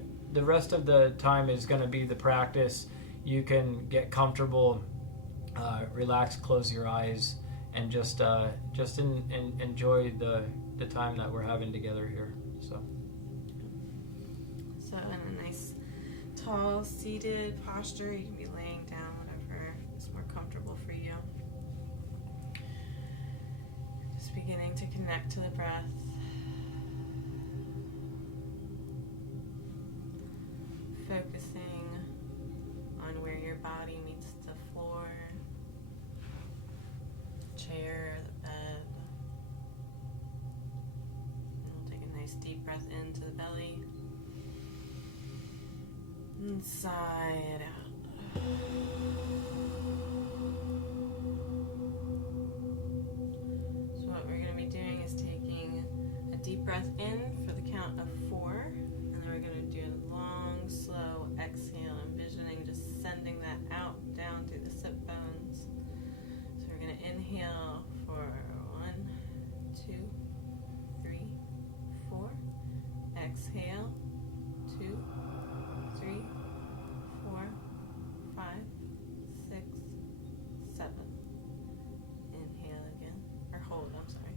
time is going to be the practice. You can get comfortable, relax, close your eyes, and just enjoy the time that we're having together here. So in a nice tall seated posture, you can be laying down, whatever is more comfortable for you. Just beginning to connect to the breath. Focusing on where your body meets the floor, chair, the bed. And we'll take a nice deep breath into the belly. Inside out. So what we're going to be doing is taking a deep breath in for the count of 4, and then we're going to do a long, slow exhale, envisioning just sending that out down through the sit bones. So we're going to inhale for 1, 2, 3, 4. Exhale, 2, 3, 4, 5, 6, 7. Inhale again. Or hold, I'm sorry.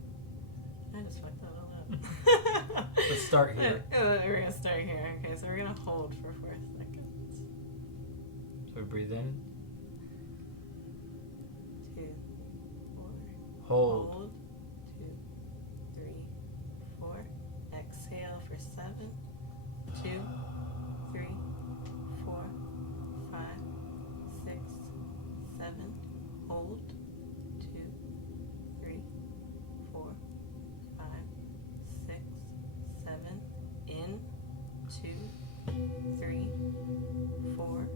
I just fucked that all up. Let's start here. We're going to start here. Okay, so we're going to hold for 4 seconds. So we breathe in. 2, 4. Hold. 2, 3, 4. Exhale for 7. 2, 3, 4, 5, 6, 7. Hold. 2, 3, 4, 5, 6, 7. In. 2, 3, 4.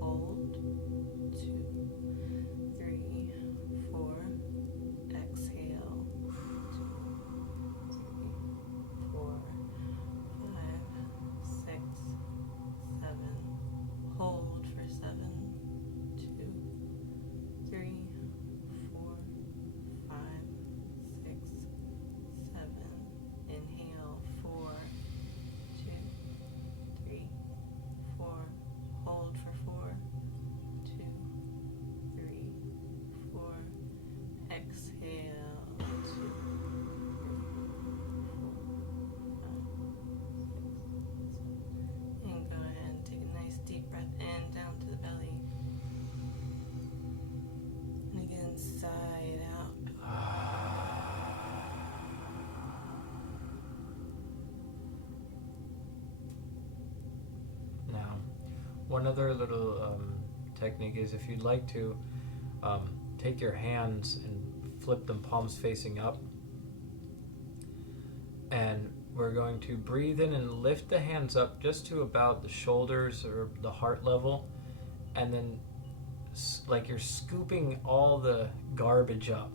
Hold. 2, 3, 4. Exhale. 2, 3, 4, 5, 6, 7. Hold for 7. 2, 3, 4, 5, 6, 7. Inhale 4, 2, 3, 4. Hold for 4. 2, 3, 4. Exhale 2, 3, 4, 5, 6, 7. And go ahead and take a nice deep breath in down to the belly. And again, side out. Now, one other little technique is if you'd like to take your hands and flip them palms facing up. And we're going to breathe in and lift the hands up just to about the shoulders or the heart level. And then like you're scooping all the garbage up,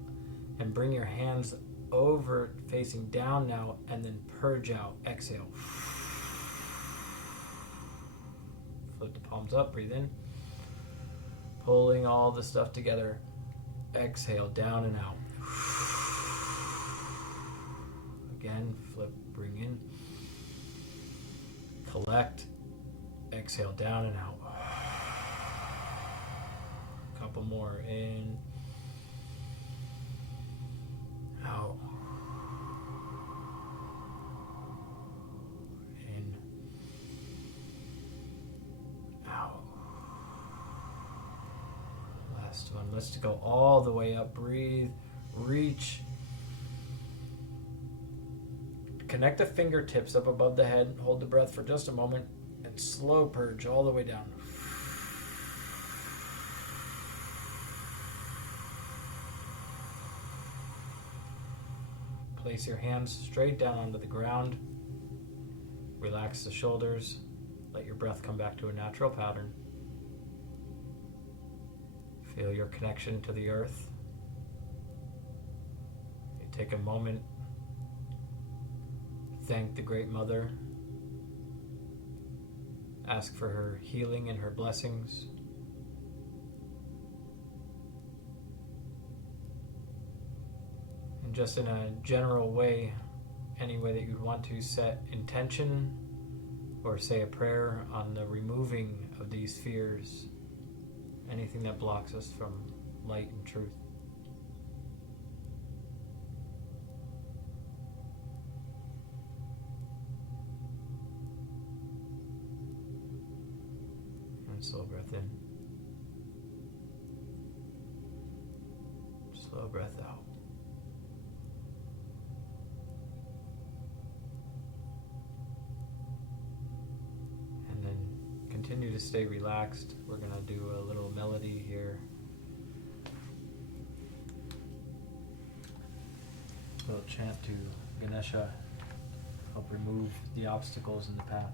and bring your hands over facing down now, and then purge out. Exhale. Flip the palms up, breathe in. Pulling all the stuff together. Exhale, down and out. Again, flip, bring in. Collect. Exhale, down and out. Couple more in. Out. In. Out. Last one. Let's go all the way up. Breathe. Reach. Connect the fingertips up above the head. Hold the breath for just a moment. And slow purge all the way down. Place your hands straight down onto the ground. Relax the shoulders. Let your breath come back to a natural pattern. Feel your connection to the earth. You take a moment. Thank the Great Mother. Ask for her healing and her blessings. And just in a general way, any way that you'd want to, set intention or say a prayer on the removing of these fears, anything that blocks us from light and truth. And slow breath in. Slow breath out. And then continue to stay relaxed. We're going to do a little melody here. A little chant to Ganesha, help remove the obstacles in the path.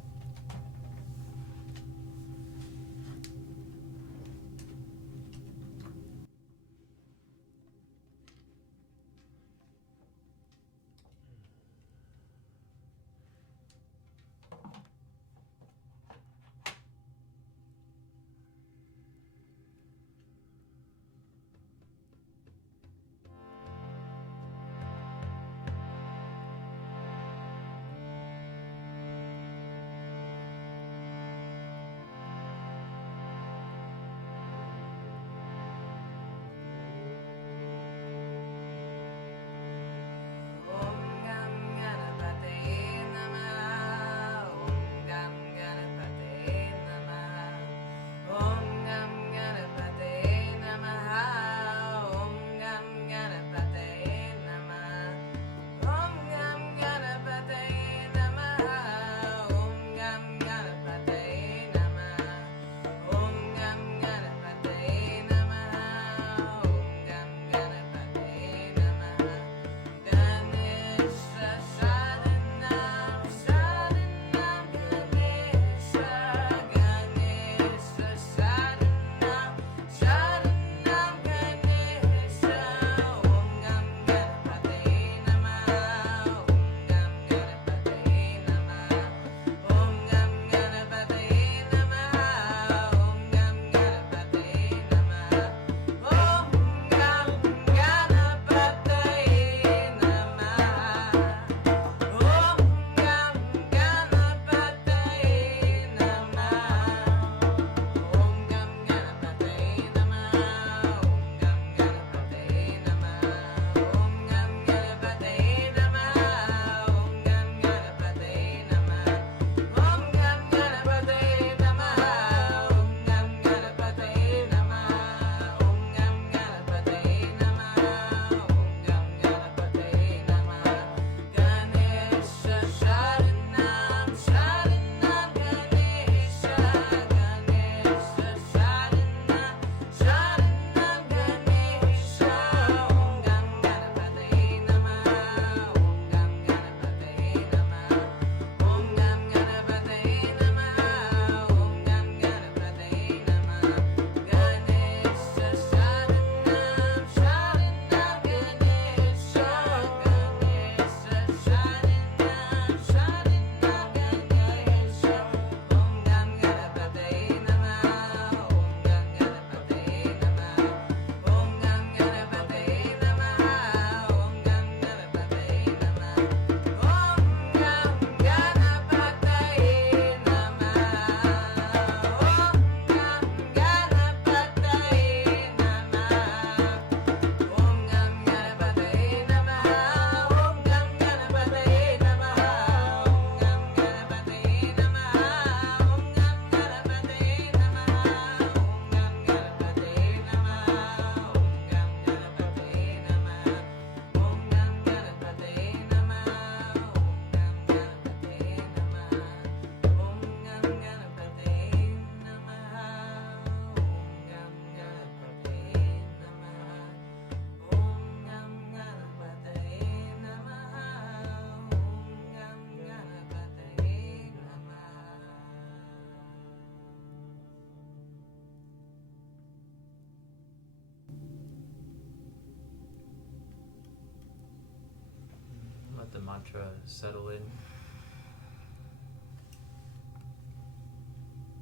Let the mantra settle in.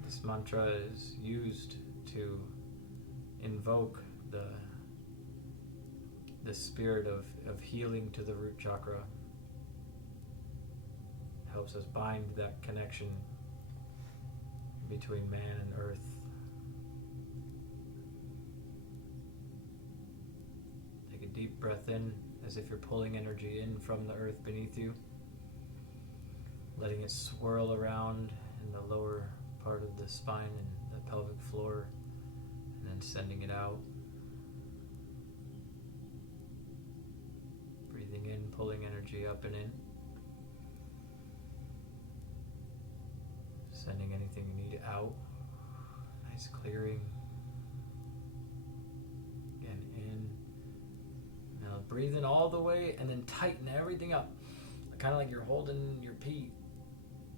This mantra is used to invoke the spirit of healing to the root chakra. Helps us bind that connection between man and earth. Take a deep breath in, as if you're pulling energy in from the earth beneath you, letting it swirl around in the lower part of the spine and the pelvic floor, and then sending it out. Breathing in, pulling energy up and in. Sending anything you need out. Nice clearing. Again, in. Now breathe in all the way and then tighten everything up. Kind of like you're holding your pee.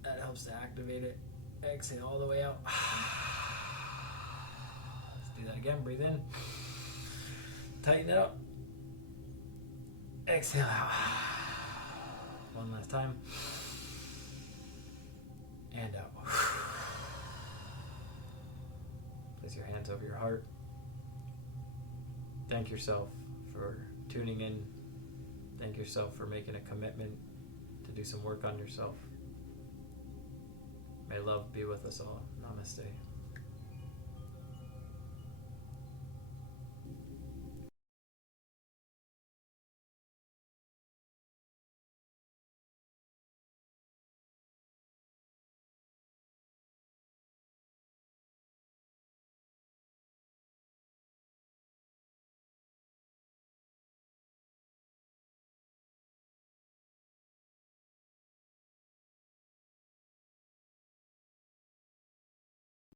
That helps to activate it. Exhale all the way out. Let's do that again. Breathe in. Tighten it up. Exhale out. One last time. And out. Place your hands over your heart. Thank yourself for tuning in. Thank yourself for making a commitment to do some work on yourself. May love be with us all. Namaste.